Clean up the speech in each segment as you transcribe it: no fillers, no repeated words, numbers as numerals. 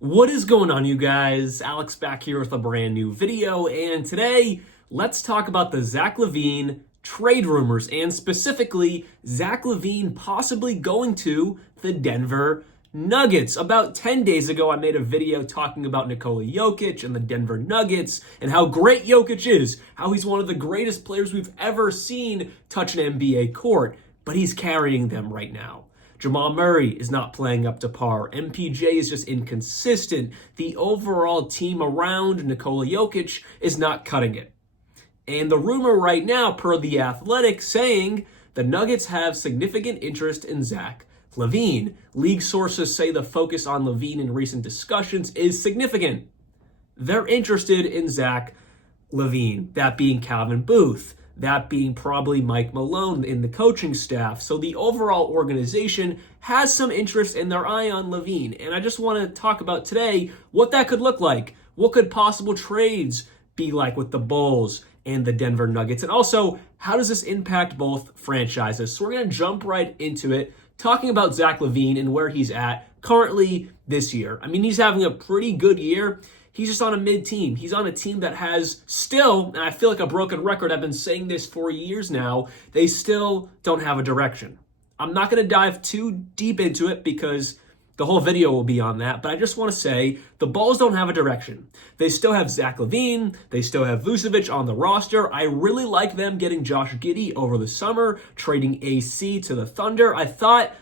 What is going on, you guys? Alex back here with a brand new video, and today let's talk about the Zach LaVine trade rumors, and specifically Zach LaVine possibly going to the Denver Nuggets. About 10 days ago, I made a video talking about Nikola Jokic and the Denver Nuggets and how great Jokic is, how he's one of the greatest players we've ever seen touch an NBA court, but he's carrying them right now. Jamal Murray is not playing up to par. MPJ is just inconsistent. The overall team around Nikola Jokic is not cutting it. And the rumor right now, per The Athletic, saying the Nuggets have significant interest in Zach LaVine. League sources say the focus on LaVine in recent discussions is significant. They're interested in Zach LaVine, that being Calvin Booth, that being probably Mike Malone in the coaching staff. So the overall organization has some interest in their eye on LaVine. And I just want to talk about today what that could look like. What could possible trades be like with the Bulls and the Denver Nuggets? And also, how does this impact both franchises? So we're going to jump right into it, talking about Zach LaVine and where he's at currently this year. I mean, he's having a pretty good year. He's just on a mid-team. He's on a team that has still, and I feel like a broken record, I've been saying this for years now, they still don't have a direction. I'm not going to dive too deep into it because the whole video will be on that, but I just want to say the Bulls don't have a direction. They still have Zach LaVine. They still have Vucevic on the roster. I really like them getting Josh Giddey over the summer, trading AC to the Thunder. I thought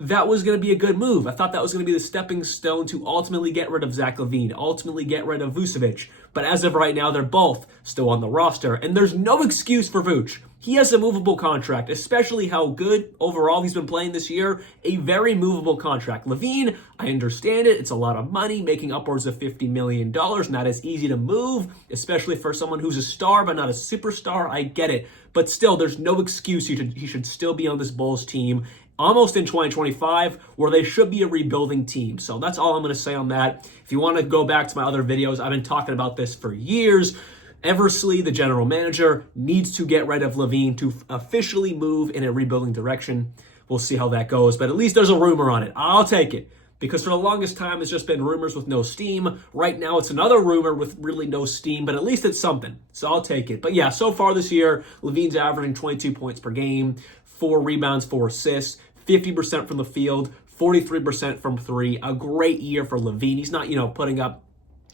that was going to be a good move. I thought that was going to be the stepping stone to ultimately get rid of Zach LaVine, ultimately get rid of Vucevic. But as of right now, they're both still on the roster, and there's no excuse for Vooch. He has a movable contract, especially how good overall he's been playing this year. A very movable contract. LaVine, I understand it. It's a lot of money, making upwards of $50 million. Not as easy to move, especially for someone who's a star but not a superstar. I get it. But still, there's no excuse he should still be on this Bulls team almost in 2025, where they should be a rebuilding team. So that's all I'm going to say on that. If you want to go back to my other videos, I've been talking about this for years. Eversley, the general manager, needs to get rid of LaVine to officially move in a rebuilding direction. We'll see how that goes, but at least there's a rumor on it. I'll take it, because for the longest time, it's just been rumors with no steam. Right now, it's another rumor with really no steam, but at least it's something. So I'll take it. But yeah, so far this year, LaVine's averaging 22 points per game, 4 rebounds, 4 assists, 50% from the field, 43% from three. A great year for LaVine. He's not, putting up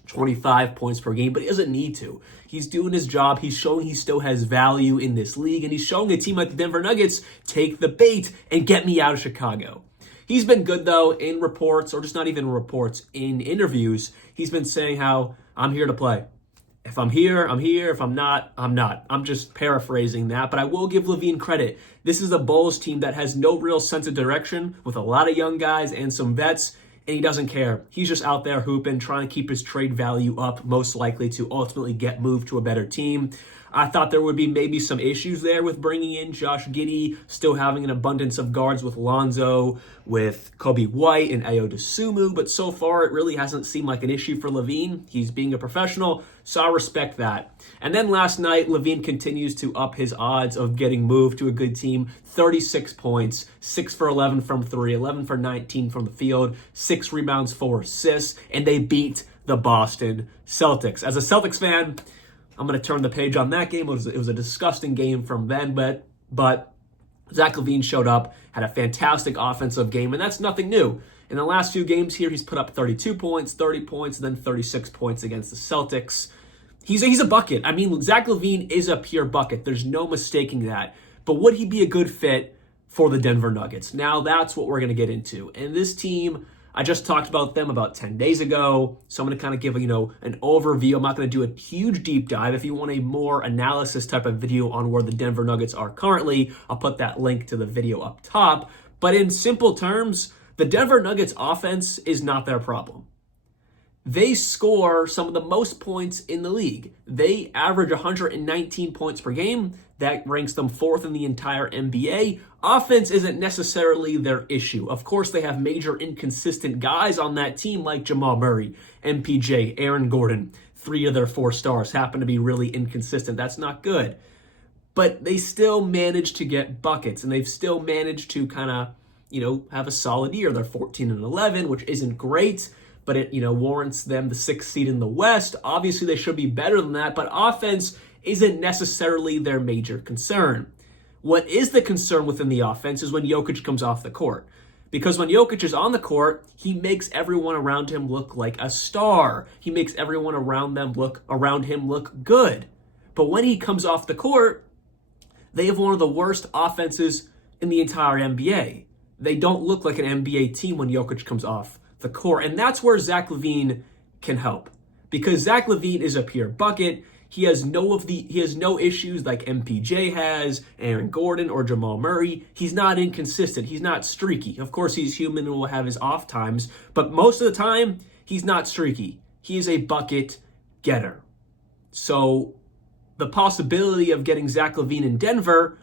25 points per game, but he doesn't need to. He's doing his job. He's showing he still has value in this league, and he's showing a team like the Denver Nuggets, take the bait and get me out of Chicago. He's been good, though, in reports, or just not even reports, in interviews. He's been saying how, I'm here to play. If I'm here, I'm here. If I'm not, I'm not. I'm just paraphrasing that, but I will give LaVine credit. This is a Bulls team that has no real sense of direction, with a lot of young guys and some vets, and he doesn't care. He's just out there hooping, trying to keep his trade value up, most likely to ultimately get moved to a better team. I thought there would be maybe some issues there with bringing in Josh Giddey, still having an abundance of guards with Lonzo, with Kobe White and Ayo Dosunmu, but so far it really hasn't seemed like an issue for LaVine. He's being a professional, so I respect that. And then last night, LaVine continues to up his odds of getting moved to a good team. 36 points, 6 for 11 from 3, 11 for 19 from the field, 6 rebounds, 4 assists, and they beat the Boston Celtics. As a Celtics fan, I'm going to turn the page on that game. It was a disgusting game from then, but Zach LaVine showed up, had a fantastic offensive game, and that's nothing new. In the last few games here, he's put up 32 points, 30 points, and then 36 points against the Celtics. He's a bucket. I mean, Zach LaVine is a pure bucket. There's no mistaking that. But would he be a good fit for the Denver Nuggets? Now, that's what we're going to get into. And this team, I just talked about them about 10 days ago, so I'm going to kind of give an overview. I'm not going to do a huge deep dive. If you want a more analysis type of video on where the Denver Nuggets are currently, I'll put that link to the video up top. But in simple terms, the Denver Nuggets offense is not their problem. They score some of the most points in the league. They average 119 points per game. That ranks them 4th in the entire NBA. Offense isn't necessarily their issue. Of course, they have major inconsistent guys on that team like Jamal Murray, MPJ, Aaron Gordon. 3 of their 4 stars happen to be really inconsistent. That's not good. But they still manage to get buckets, and they've still managed to kind of, have a solid year. They're 14-11, which isn't great, but it, warrants them the 6th seed in the West. Obviously, they should be better than that, but offense isn't necessarily their major concern. What is the concern within the offense is when Jokic comes off the court. Because when Jokic is on the court, he makes everyone around him look like a star. He makes everyone around him look good. But when he comes off the court, they have one of the worst offenses in the entire NBA. They don't look like an NBA team when Jokic comes off the court. And that's where Zach LaVine can help. Because Zach LaVine is a pure bucket. He has no issues like MPJ has, Aaron Gordon, or Jamal Murray. He's not inconsistent. He's not streaky. Of course, he's human and will have his off times, but most of the time, he's not streaky. He is a bucket getter. So the possibility of getting Zach LaVine in Denver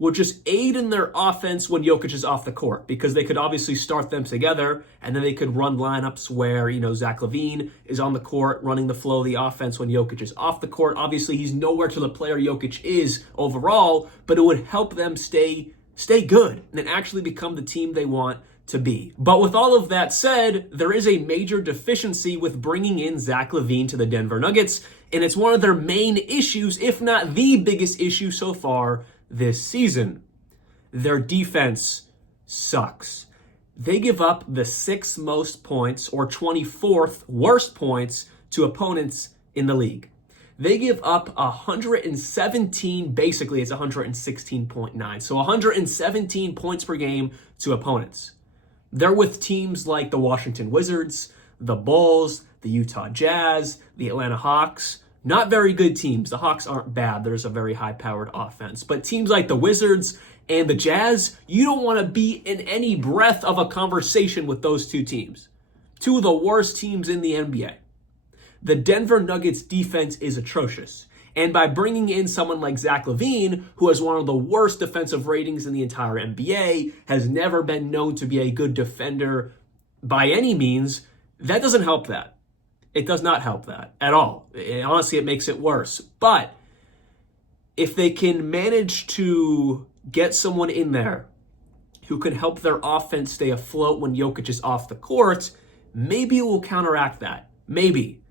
will just aid in their offense when Jokic is off the court, because they could obviously start them together, and then they could run lineups where, Zach LaVine is on the court running the flow of the offense when Jokic is off the court. Obviously, he's nowhere to the player Jokic is overall, but it would help them stay good and actually become the team they want to be. But with all of that said, there is a major deficiency with bringing in Zach LaVine to the Denver Nuggets, and it's one of their main issues, if not the biggest issue so far this season. Their defense sucks. They give up the 6th most points, or 24th worst points, to opponents in the league. They give up 117, basically it's 116.9, so 117 points per game to opponents. They're with teams like the Washington Wizards, the Bulls, the Utah Jazz, the Atlanta Hawks. Not very good teams. The Hawks aren't bad. There's a very high-powered offense. But teams like the Wizards and the Jazz, you don't want to be in any breath of a conversation with those two teams. Two of the worst teams in the NBA. The Denver Nuggets defense is atrocious. And by bringing in someone like Zach LaVine, who has one of the worst defensive ratings in the entire NBA, has never been known to be a good defender by any means, that doesn't help that. It does not help that at all. Honestly, it makes it worse. But if they can manage to get someone in there who can help their offense stay afloat when Jokic is off the court, maybe it will counteract that. Maybe.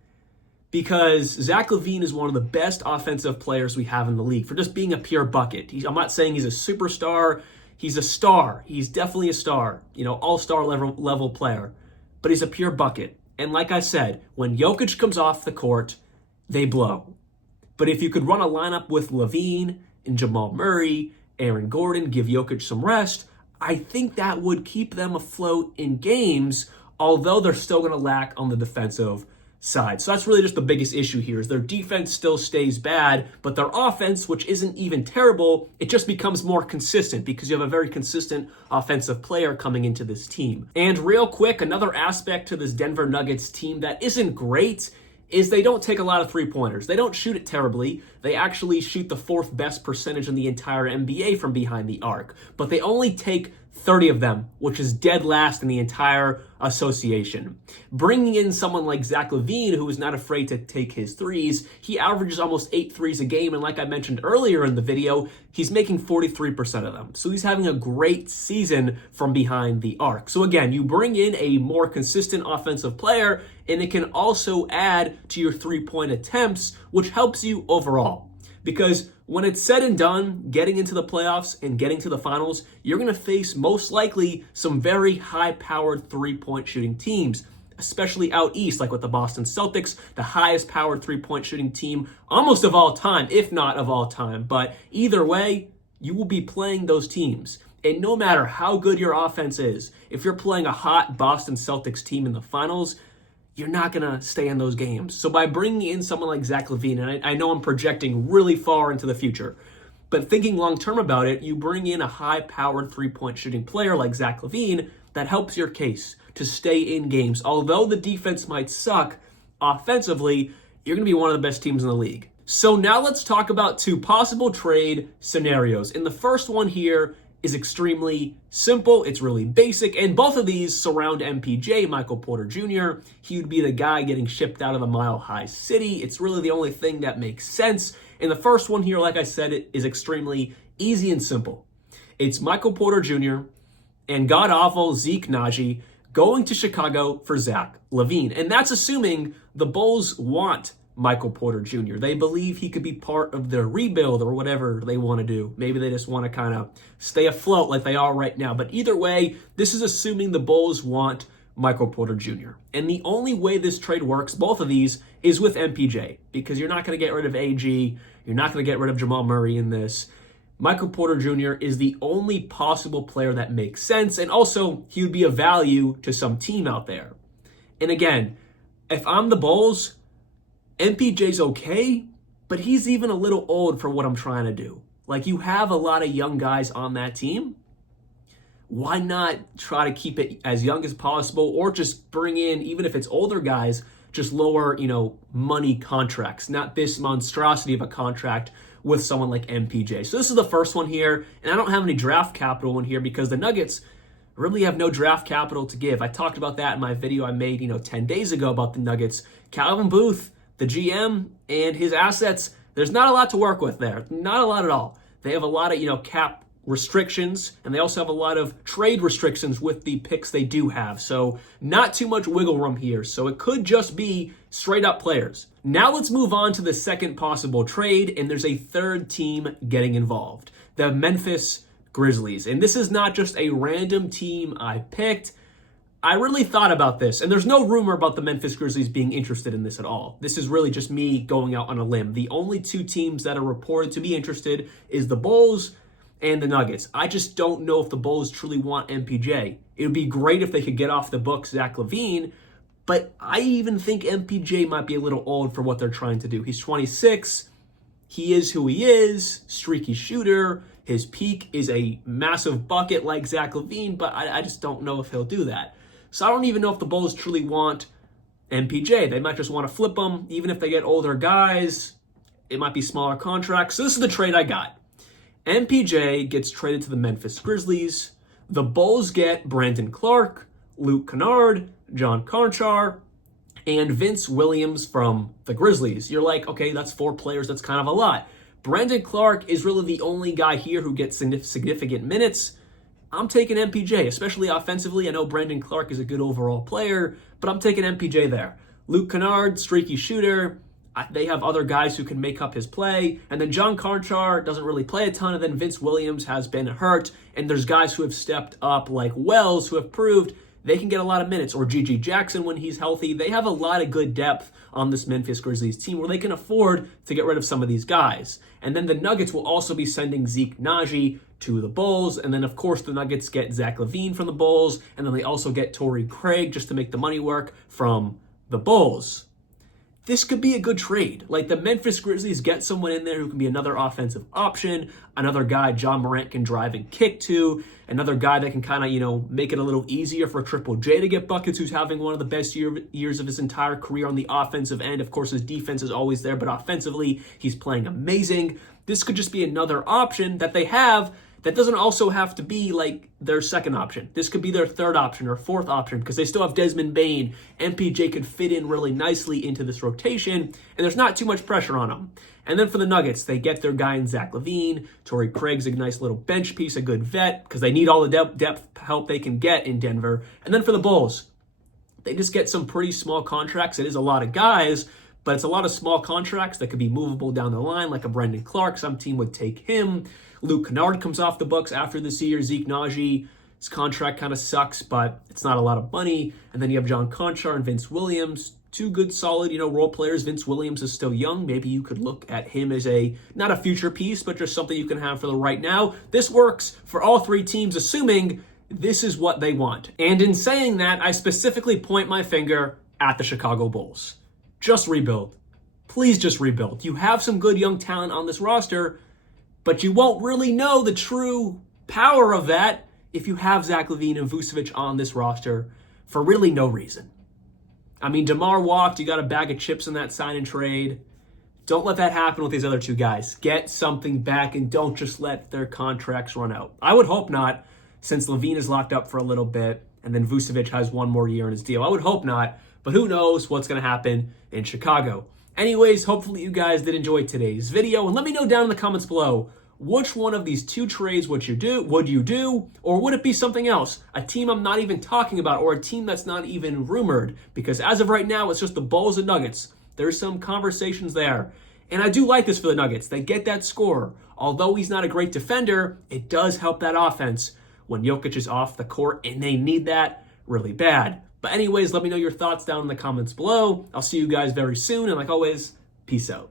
Because Zach LaVine is one of the best offensive players we have in the league for just being a pure bucket. I'm not saying he's a superstar. He's a star. He's definitely a star. All-star level player. But he's a pure bucket. And like I said, when Jokic comes off the court, they blow. But if you could run a lineup with LaVine and Jamal Murray, Aaron Gordon, give Jokic some rest, I think that would keep them afloat in games, although they're still going to lack on the defensive side. So that's really just the biggest issue here, is their defense still stays bad, but their offense, which isn't even terrible, it just becomes more consistent because you have a very consistent offensive player coming into this team. And real quick, another aspect to this Denver Nuggets team that isn't great is they don't take a lot of three-pointers. They don't shoot it terribly. They actually shoot the 4th best percentage in the entire NBA from behind the arc, but they only take 30 of them, which is dead last in the entire association. Bringing in someone like Zach LaVine, who is not afraid to take his threes, he averages almost 8 threes a game, and like I mentioned earlier in the video, he's making 43% of them. So he's having a great season from behind the arc. So again, you bring in a more consistent offensive player, and it can also add to your three-point attempts, which helps you overall. Because when it's said and done, getting into the playoffs and getting to the finals, you're going to face most likely some very high-powered three-point shooting teams, especially out east, like with the Boston Celtics, the highest-powered three-point shooting team almost of all time, if not of all time. But either way, you will be playing those teams. And no matter how good your offense is, if you're playing a hot Boston Celtics team in the finals, you're not going to stay in those games. So by bringing in someone like Zach LaVine, and I know I'm projecting really far into the future, but thinking long-term about it, you bring in a high-powered three-point shooting player like Zach LaVine, that helps your case to stay in games. Although the defense might suck, offensively, you're going to be one of the best teams in the league. So now let's talk about 2 possible trade scenarios. And the first one here is extremely simple. It's really basic. And both of these surround MPJ, Michael Porter Jr. He would be the guy getting shipped out of the Mile High City. It's really the only thing that makes sense. And the first one here, like I said, it is extremely easy and simple. It's Michael Porter Jr. and god-awful Zeke Naji going to Chicago for Zach. LaVine. And that's assuming the Bulls want Michael Porter Jr. They believe he could be part of their rebuild or whatever they want to do. Maybe they just want to kind of stay afloat like they are right now. But either way, this is assuming the Bulls want Michael Porter Jr. And the only way this trade works, both of these, is with MPJ, because you're not going to get rid of AG. You're not going to get rid of Jamal Murray in this. Michael Porter Jr. is the only possible player that makes sense. And also, he would be a value to some team out there. And again, if I'm the Bulls, MPJ's okay, but he's even a little old for what I'm trying to do. Like, you have a lot of young guys on that team. Why not try to keep it as young as possible, or just bring in, even if it's older guys, just lower, money contracts, not this monstrosity of a contract with someone like MPJ. So this is the first one here, and I don't have any draft capital in here because the Nuggets really have no draft capital to give. I talked about that in my video I made, 10 days ago about the Nuggets. Calvin Booth, the GM, and his assets, there's not a lot to work with there. Not a lot at all. They have a lot of, cap restrictions, and they also have a lot of trade restrictions with the picks they do have. So not too much wiggle room here. So it could just be straight up players. Now let's move on to the second possible trade, and there's a third team getting involved. The Memphis Grizzlies. And this is not just a random team I picked. I really thought about this, and there's no rumor about the Memphis Grizzlies being interested in this at all. This is really just me going out on a limb. The only two teams that are reported to be interested is the Bulls and the Nuggets. I just don't know if the Bulls truly want MPJ. It would be great if they could get off the books Zach LaVine, but I even think MPJ might be a little old for what they're trying to do. He's 26. He is who he is, streaky shooter. His peak is a massive bucket like Zach LaVine, but I just don't know if he'll do that. So I don't even know if the Bulls truly want MPJ. They might just want to flip him. Even if they get older guys, it might be smaller contracts. So this is the trade I got. MPJ gets traded to the Memphis Grizzlies. The Bulls get Brandon Clark, Luke Kennard, John Konchar, and Vince Williams from the Grizzlies. You're like, okay, that's 4 players. That's kind of a lot. Brandon Clark is really the only guy here who gets significant minutes. I'm taking MPJ, especially offensively. I know Brandon Clark is a good overall player, but I'm taking MPJ there. Luke Kennard, streaky shooter. They have other guys who can make up his play. And then John Konchar doesn't really play a ton. And then Vince Williams has been hurt. And there's guys who have stepped up like Wells who have proved they can get a lot of minutes. Or G.G. Jackson when he's healthy. They have a lot of good depth on this Memphis Grizzlies team where they can afford to get rid of some of these guys. And then the Nuggets will also be sending Zeke Naji to the Bulls. And then, of course, the Nuggets get Zach LaVine from the Bulls. And then they also get Torrey Craig just to make the money work from the Bulls. This could be a good trade. Like, the Memphis Grizzlies get someone in there who can be another offensive option, another guy John Morant can drive and kick to, another guy that can kind of, make it a little easier for Triple J to get buckets, who's having one of the best years of his entire career on the offensive end. Of course, his defense is always there, but offensively, he's playing amazing. This could just be another option that they have that doesn't also have to be like their second option. This could be their third option or fourth option because they still have Desmond Bane. MPJ could fit in really nicely into this rotation, and there's not too much pressure on them. And then for the Nuggets, they get their guy in Zach LaVine. Torrey Craig's a nice little bench piece, a good vet, because they need all the depth help they can get in Denver. And then for the Bulls, they just get some pretty small contracts. It is a lot of guys, but it's a lot of small contracts that could be movable down the line, like a Brandon Clark. Some team would take him. Luke Kennard comes off the books after this year. Zeke Naji, his contract kind of sucks, but it's not a lot of money. And then you have John Konchar and Vince Williams, 2 good, solid, role players. Vince Williams is still young. Maybe you could look at him as not a future piece, but just something you can have for the right now. This works for all 3 teams, assuming this is what they want. And in saying that, I specifically point my finger at the Chicago Bulls. Just rebuild. Please just rebuild. You have some good young talent on this roster, but you won't really know the true power of that if you have Zach LaVine and Vucevic on this roster for really no reason. I mean, DeMar walked. You got a bag of chips in that sign and trade. Don't let that happen with these other 2 guys. Get something back and don't just let their contracts run out. I would hope not, since LaVine is locked up for a little bit and then Vucevic has 1 more year in his deal. I would hope not, but who knows what's going to happen in Chicago. Anyways, hopefully you guys did enjoy today's video, and let me know down in the comments below, Which one of these two trades would you do? Or would it be something else? A team I'm not even talking about, or a team that's not even rumored? Because as of right now, it's just the Bulls and Nuggets. There's some conversations there. And I do like this for the Nuggets. They get that score. Although he's not a great defender, it does help that offense when Jokic is off the court, and they need that really bad. But anyways, let me know your thoughts down in the comments below. I'll see you guys very soon, and like always, peace out.